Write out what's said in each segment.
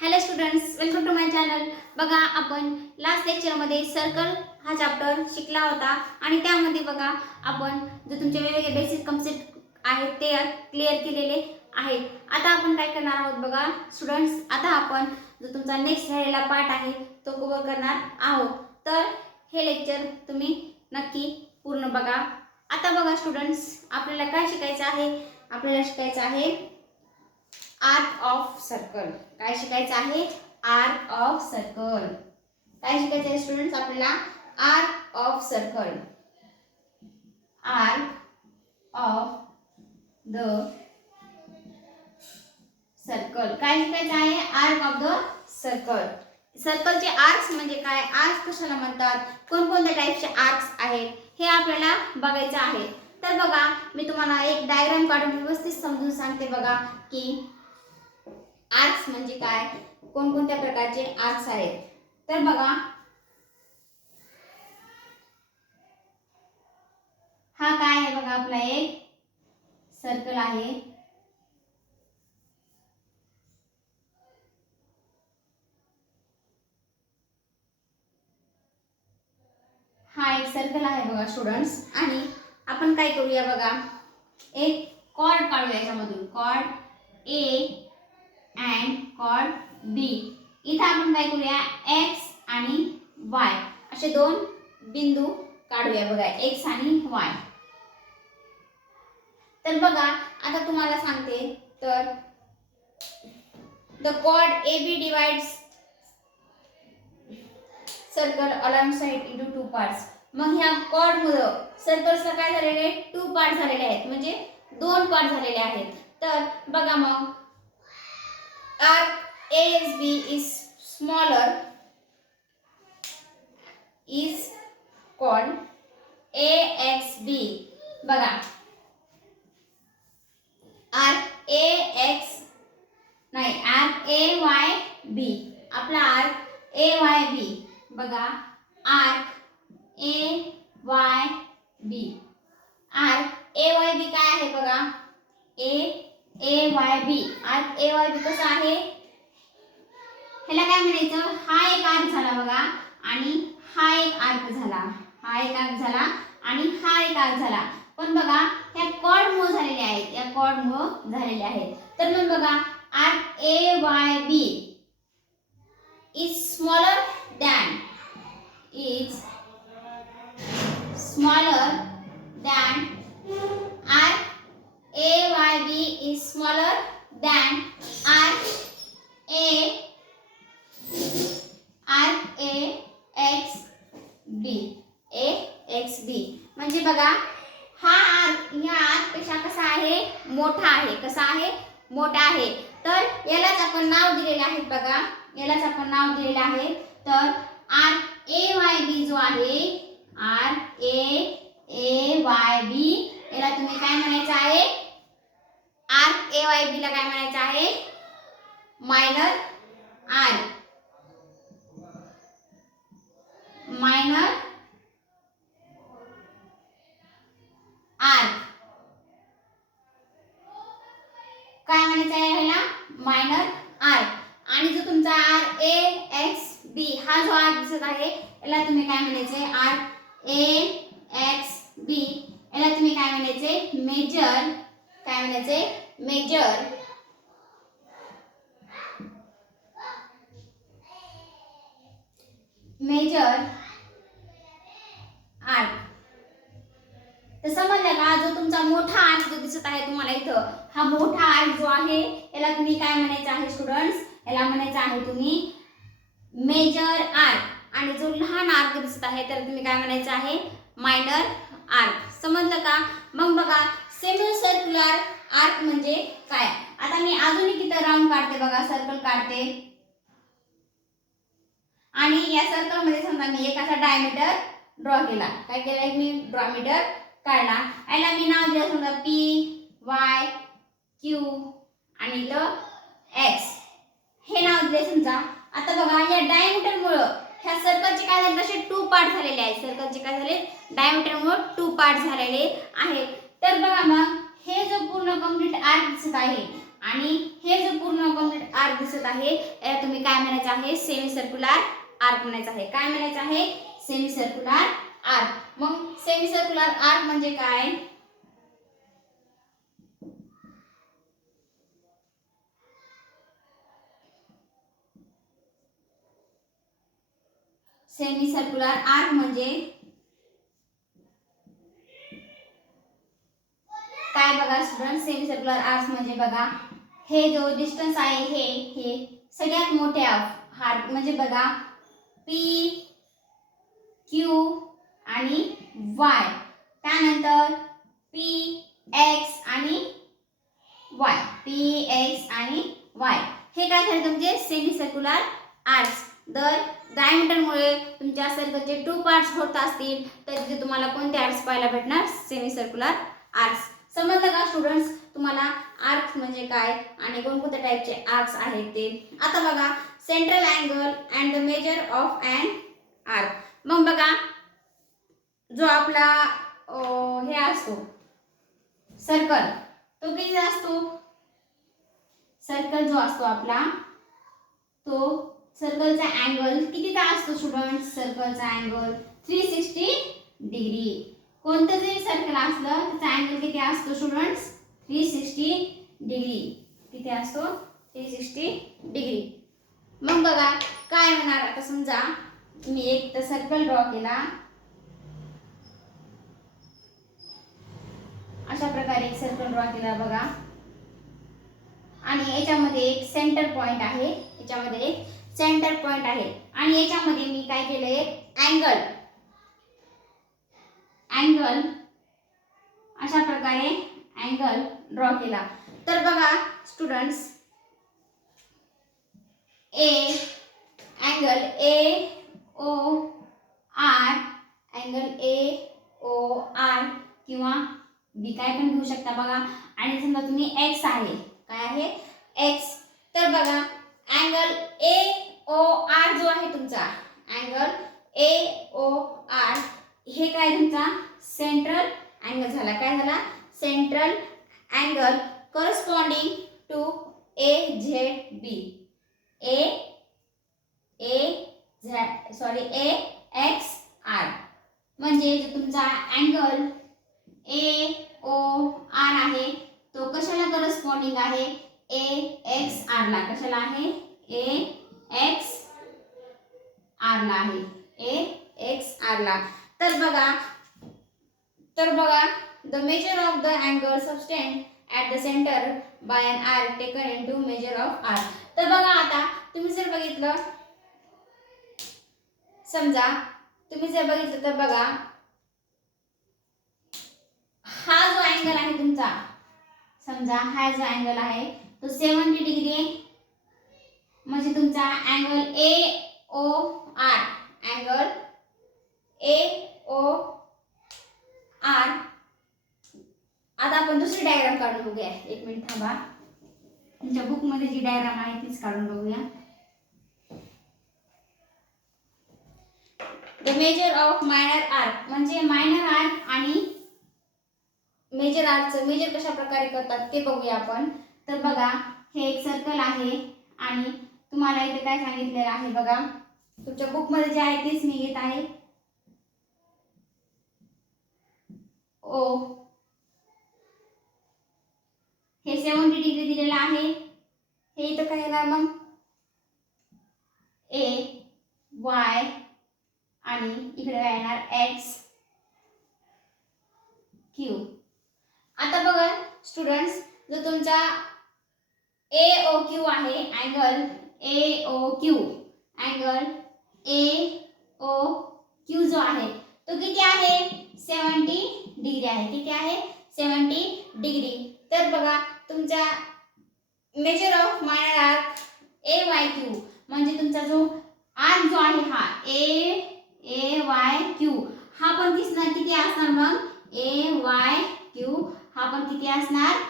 Hello students, welcome to my channel. बघा, आपण last लेक्चरमध्ये सर्कल हा चॅप्टर शिकला होता आणि त्यामध्ये बघा आपण जो तुमचे वेगवेगळे बेसिक कन्सेप्ट आहेत ते क्लिअर केलेले आहेत. आता आपण काय करणार आहोत बघा स्टुडंट्स, आता आपण जो तुमचा नेक्स्ट राहिलेला पार्ट आहे तो कव्हर करणार आहोत. तर हे लेक्चर तुम्ही नक्की पूर्ण बघा. आता बघा स्टुडंट्स, आपल्याला काय शिकायचं आहे? आपल्याला शिकायचं आहे आर्क ऑफ सर्कल. काय शिकायचं आहे? Arc of circle. काय शिकायचं आहे स्टुडंट्स आपल्याला? Arc of circle. Arc of the circle. काय शिकायचं आहे? Arc of the circle. सर्कलचे आर्क्स म्हणजे काय? आर्क्स कशाला म्हणतात? कोणकोणत्या टाइपचे आर्क्स आहेत हे आपल्याला बघायचं आहे. तर बघा, मी तुम्हाला एक डायग्राम काढून व्यवस्थित समजून सांगते बघा की आर्क्स म्हणजे काय, कोणकोणत्या प्रकारचे आर्क्स आहेत. तर बघा, हा काय आहे बघा, आपला एक सर्कल आहे. हा एक सर्कल आहे बघा स्टुडंट्स. आणि आपण काय करूया बघा, एक कॉर्ड काढूया याच्यामधून. Chord A and chord B. इथे आपण काय करूया, एक्स आणि वाय असे दोन बिंदू काढूया बघा, एक्स आणि वाय. तर बघा, आता तुम्हाला सांगते, तर the chord A B divides circle along side into two parts. मग ह्या कॉर्ड मध्ये सर्कल्सला काय झालेले, टू पार्ट झालेले आहेत, म्हणजे दोन पार्ट झालेले आहेत. तर बघा, मग arc ASB is smaller is called AXB. बघा, arc AX नाही, arc AYB. आपला arc AYB. बघा, arc AYB. arc AYB काय आहे बघा, AYB. आर्क AYB कसा आहे, ह्याला काय म्हणायचं, हा एक आर्क झाला बघा आणि हा एक आर्क झाला, हा एक आर्क झाला आणि हा एक आर्क झाला. पण बघा, ह्या कॉर्ड मुळे झालेले आहेत, या कॉर्ड मुळे झालेले आहेत. तर मग बघा, arc AYB is smaller than arc AYB is smaller than arc AXB. म्हणजे बघा, हा आर्क या आर्क पेक्षा कसा आहे, मोठा आहे. कसा आहे, मोठा आहे. तर यालाच आपण नाव दिलेले आहे बघा, यालाच आपण नाव दिलेले आहे. तर आर्क AYB जो आहे, आर्क AYB, याला तुम्ही काय म्हणायचं आहे, आर्क AYB ला काय म्हणायचं आहे, मायनर आर्क. मायनर आर्क काय म्हणायचं आहे ह्याला, मायनर आर्क. आणि जो तुमचा AXB हा जो आर्क दिसत आहे, याला तुम्ही काय म्हणायचे, आर्क AXB याला तुम्ही काय म्हणायचे, मेजर. काय म्हणायचे, मेजर. Major arc. तर समजलं का, जो तुमचा मोठा आर्क जो दिसत आहे तुम्हाला इथं, हा मोठा आर्क जो आहे याला तुम्ही काय म्हणायचं आहे स्टुडंट्स, याला म्हणायचं आहे तुम्ही मेजर आर्क. आणि जो लहान आर्क दिसत आहे त्याला तुम्ही काय म्हणायचं आहे, मायनर आर्क. समजलं का? मग बघा, सेमी सर्क्युलर आर्क म्हणजे काय. आता मी अजून एक इथं राऊंड काढते बघा, सर्कल काढते आणि या सर्कल मध्ये समजा मी एक असा डायमीटर ड्रॉ केला. काय केला, एक मी डायमीटर काढला. याला मी नाव दिलं समजा PYQ आणि इथं X हे नाव दिले समजा. आता बघा, या डायमीटर मुळे ह्या सर्कलचे काय झाले, तसे टू पार्ट झालेले आहेत. सर्कलचे काय झाले, डायमीटर मुळे टू पार्ट झालेले आहेत. तर बघा, मग हे जो पूर्ण कंप्लीट आर्क दिसत आहे आणि हे जो पूर्ण कंप्लीट आर्क दिसत आहे याला तुम्ही काय म्हणायचं आहे, सेमी सर्क्युलर आर्क म्हणायचं आहे. काय म्हणायचं आहे, सेमी सर्क्युलर आर्क. मग सेमी सर्क्युलर आर्क म्हणजे काय, सेमी सर्क्युलर आर्क म्हणजे काय बघा स्टुडंट, सेमी सर्क्युलर आर्क म्हणजे बघा हे जो डिस्टन्स आहे हे सगळ्यात मोठे आर्क म्हणजे बघा पी क्यू आणि वाय, त्यानंतर पी एक्स आणि वाय, पी एक्स आणि वाय हे काय झाले तुमचे सेमी सर्क्युलर आर्क्स. तर डायमीटरमुळे तुमच्या सर्कलचे 2 पार्ट्स होत असतील तर तिथे तुम्हाला कोणते आर्क्स पाहायला भेटणार, सेमी सर्क्युलर आर्क्स. समजलं का स्टुडंट्स तुम्हाला आर्क्स म्हणजे काय आणि कोणकोणत्या टाइपचे आर्क्स आहेत ते. आता बघा central angle and the measure of an arc. मग बघा जो आपला हे असतो सर्कल तो किती असतो, सर्कल जो असतो आपला तो सर्कलचा अँगल कितीचा असतो स्टुडंट, सर्कलचा अँगल 360 डिग्री. कोणतं जरी सर्कल असलं त्याचा अँगल किती असतो स्टुडंट्स, 360 डिग्री. किती असतो, 360 डिग्री. मग बघा काय होणार, आता समजा मी एक तर सर्कल ड्रॉ केला, अशा प्रकारे एक सर्कल ड्रॉ केला बघा आणि याच्यामध्ये एक सेंटर पॉइंट आहे, याच्यामध्ये एक सेंटर पॉइंट आहे आणि याच्यामध्ये मी काय केलंय अँगल अशा प्रकारे अँगल ड्रॉ केला. तर बघा students angle A O R, angle A O R किंवा बी काय पण घेऊ शकता बघा. आणि समजा तुम्ही एक्स आहे, काय आहे एक्स, तर बघा अँगल ए ओ आर जो आहे तुमचा अँगल ए ओ आर हे काय तुमचा सेंट्रल अँगल झाला. काय झाला, central angle corresponding to A Z B, A X R. म्हणजे जो तुमचा अँगल ए ओ आर आहे तो कशाला करस्पॉन्डिंग आहे, ए एक्स आर ला. कशाला आहे, ए एक्स आर ला आहे, ए एक्स आर ला. तर बघा the measure of the angle subtend at the centre by an arc taken into measure of R. तर बघा आता तुम्ही जर बघितलं, समजा तुम्ही जर बघितलं तर बघा हा जो अँगल आहे तुमचा, समजा हा जो अँगल आहे तो 70 डिग्री आहे. म्हणजे तुमचा angle A O R, angle A O R. आता आपण दुसरी डायग्राम काढून बघूया. एक मिनिट थांबा, तुमच्या बुक मध्ये जी डायग्राम आहे तीच काढून बघूया. The measure of minor arc म्हणजे मायनर आर्क आणि मेजर आर्कचं मेजर कशा प्रकारे करतात ते बघूया आपण. तर बघा हे एक सर्कल आहे आणि तुम्हाला इथे काय सांगितलेलं आहे बघा, तुमच्या बुक मध्ये जे आहे तेच मी घेत आहे. ओ हे 70 डिग्री दिलेलं आहे. हे इथं काय येणार मग ए वाय आणि इकडे काय येणार एक्स क्यू. आता बघा स्टुडंट्स जो तुमचा ए ओ क्यू आहे, angle A O Q, angle A O Q जो आहे तो किती आहे, 70 डिग्री आहे. किती आहे, 70 डिग्री. तर बघा तुमचा major of minor arc A Y Q म्हणजे तुमचा जो आर्क जो आहे हा ए वाय क्यू हा पण किती असणार मग ए वाय क्यू हा पण किती असणार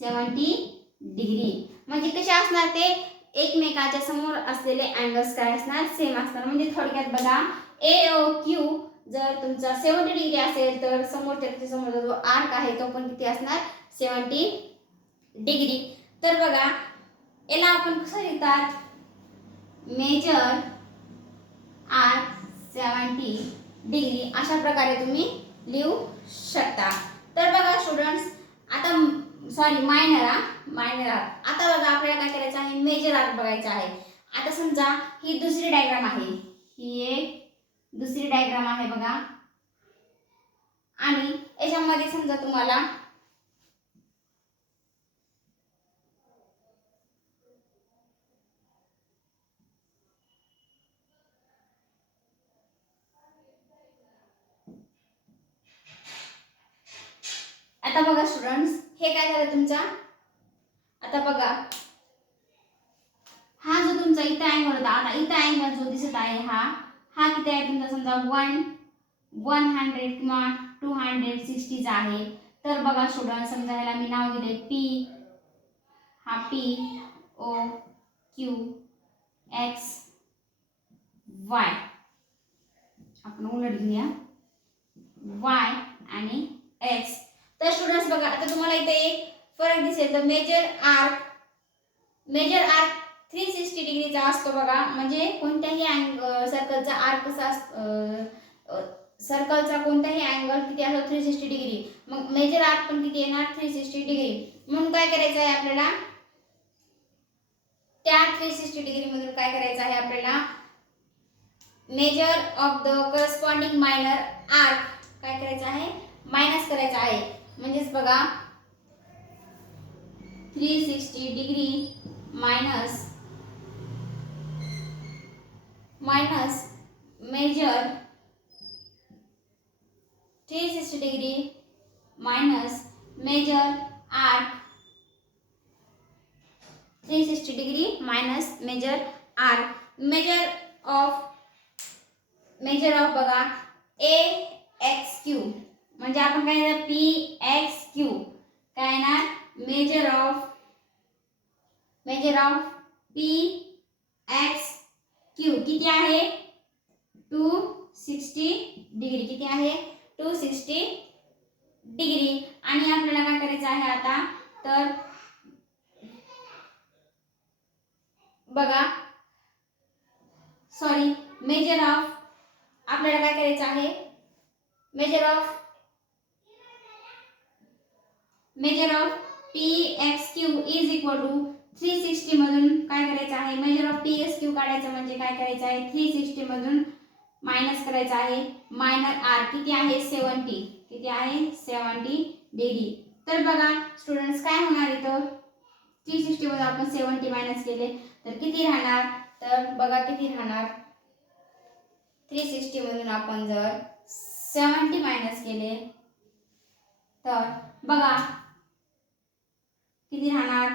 70 डिग्री. म्हणजे कसे असणार ते एकमेकाच्या समोर असलेले अँगल्स काय असणार, सेम असणार. म्हणजे थोडक्यात बघा ए ओ क्यू जर तुमचा 70 डिग्री असेल तर समोरच्या समोरचा जो आर्क आहे तो पण किती असणार 70 डिग्री. तर बघा याला आपण कसं लिहितात, मेजर आर्क 70 डिग्री अशा प्रकारे तुम्ही लिहू शकता. तर बघा स्टुडंट्स, आता सॉरी मायनर आर्क. आता बघा आपल्याला काय करायचं आहे, मेजर आर्क बघायचा आहे. आता समजा ही दुसरी डायग्राम आहे, ही एक दुसरी डायग्राम आहे बघा, आणि याच्यामध्ये समजा तुम्हाला आता बघा स्टुडंट्स, हे काय झालं तुमचा, आता बघा हा जो तुमचा इथं अँगल होता, आता इथं अँगल जो दिसत आहे हा किती आहे तुमचा, समजा 100 किंवा 260 चा आहे. तर बघा स्टुडंट, समजा याला मी नाव दिले P, हा P O Q X Y, आपण उलट घेऊया Y आणि X. तर स्टुडंट्स बघा, आता तुम्हाला इथे एक फरक दिसेल, तर मेजर आर्क 360 डिग्रीचा असतो बघा, म्हणजे कोणत्याही सर्कलचा आर्क कसा सर्कलचा कोणताही अँगल किती असतो, 360 डिग्री. मग मेजर आर्क पण किती येणार, 360 डिग्री. म्हणून काय करायचं आहे आपल्याला, त्या 360 डिग्री मधून काय करायचं आहे आपल्याला, measure of the corresponding minor arc काय करायचं आहे, मायनस करायचं आहे. म्हणजेच बघा 360 degree minus measure 360 degree minus measure arc 360 degree minus measure arc. Measure of बघा AXQ, म्हणजे आपण काय येणार PXQ, काय येणार मेजर ऑफ PXQ किती आहे 260 डिग्री, किती आहे 260 डिग्री. आणि आपल्याला काय करायचं आहे आता, तर बघा सॉरी मेजर ऑफ आपल्याला काय करायचं आहे, measure of PXQ is equal to 360 मधून काय करायचं आहे, मेजर ऑफ PXQ काढायचं म्हणजे काय करायचं आहे, 360 मधून मायनस करायचं आहे मायनर आर, किती आहे 70, किती आहे 70 डिग्री. तर बघा स्टुडंट्स काय होणार, इथं 360 मधून आपण 70 मायनस केले तर किती राहणार, तर बघा किती राहणार, 360 मधून आपण जर 70 मायनस केले तर बघा किती राहणार,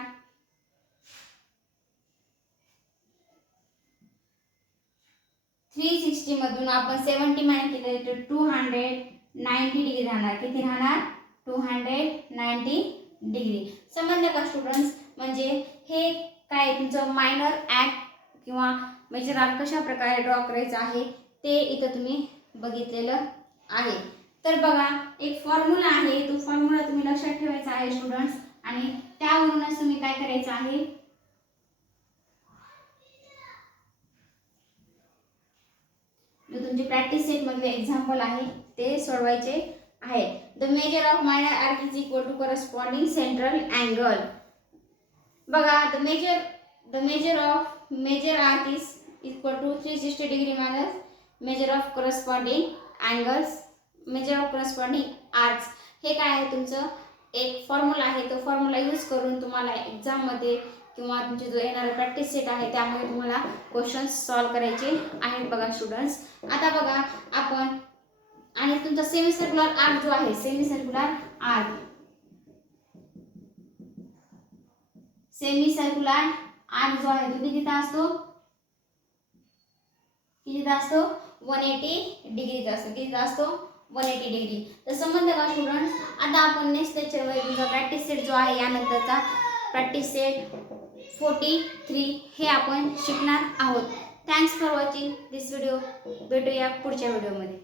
360 मधून आपण 70 मायनस केले तर 290 डिग्री राहणार, किती राहणार 290 डिग्री. समजलं का स्टुडंट्स, म्हणजे हे काय तुमचं मायनर ॲक्ट किंवा मेजर आर्क कशा प्रकारे ड्रॉ करायचं आहे ते इथं तुम्ही बघितलेलं आहे. तर बघा एक फॉर्म्युला आहे, तो फॉर्म्युला तुम्ही लक्षात ठेवायचा आहे स्टुडंट्स, आणि त्यावरूनच तुम्ही काय करायचं आहे, जो तुमचे प्रॅक्टिस सेट मधले एक्झाम्पल आहे ते सोडवायचे आहे. The measure of minor arc is equal to corresponding central angle. बघा the measure of major arc is equal to 360 degree minus measure of corresponding angles, measure of corresponding arcs. हे काय आहे तुमचं एक फॉर्म्युला आहे, तो फॉर्म्युला यूज करून तुम्हाला एक्झाम मध्ये किंवा तुमचे जो येणारा प्रॅक्टिस सेट आहे त्यामध्ये तुम्हाला क्वेश्चन्स सॉल्व करायचे आहेत बघा स्टुडंट्स. आता बघा आपण, आणि तुमचा सेमी सर्क्युलर आर्क जो आहे, सेमी सर्क्युलर आर्क जो आहे तो कितीचा असतो, 180 डिग्रीचा असतो, कितीचा असतो 180 डिग्री. तर समजलं का स्टुडंट्स. आता आपण नेक्स्ट लेक्चर मध्ये तुमचा प्रॅक्टिस सेट जो आहे यानंतरचा प्रॅक्टिस सेट 43 हे आपण शिकणार आहोत. Thanks for watching this video. भेटूया पुढच्या व्हिडिओमध्ये.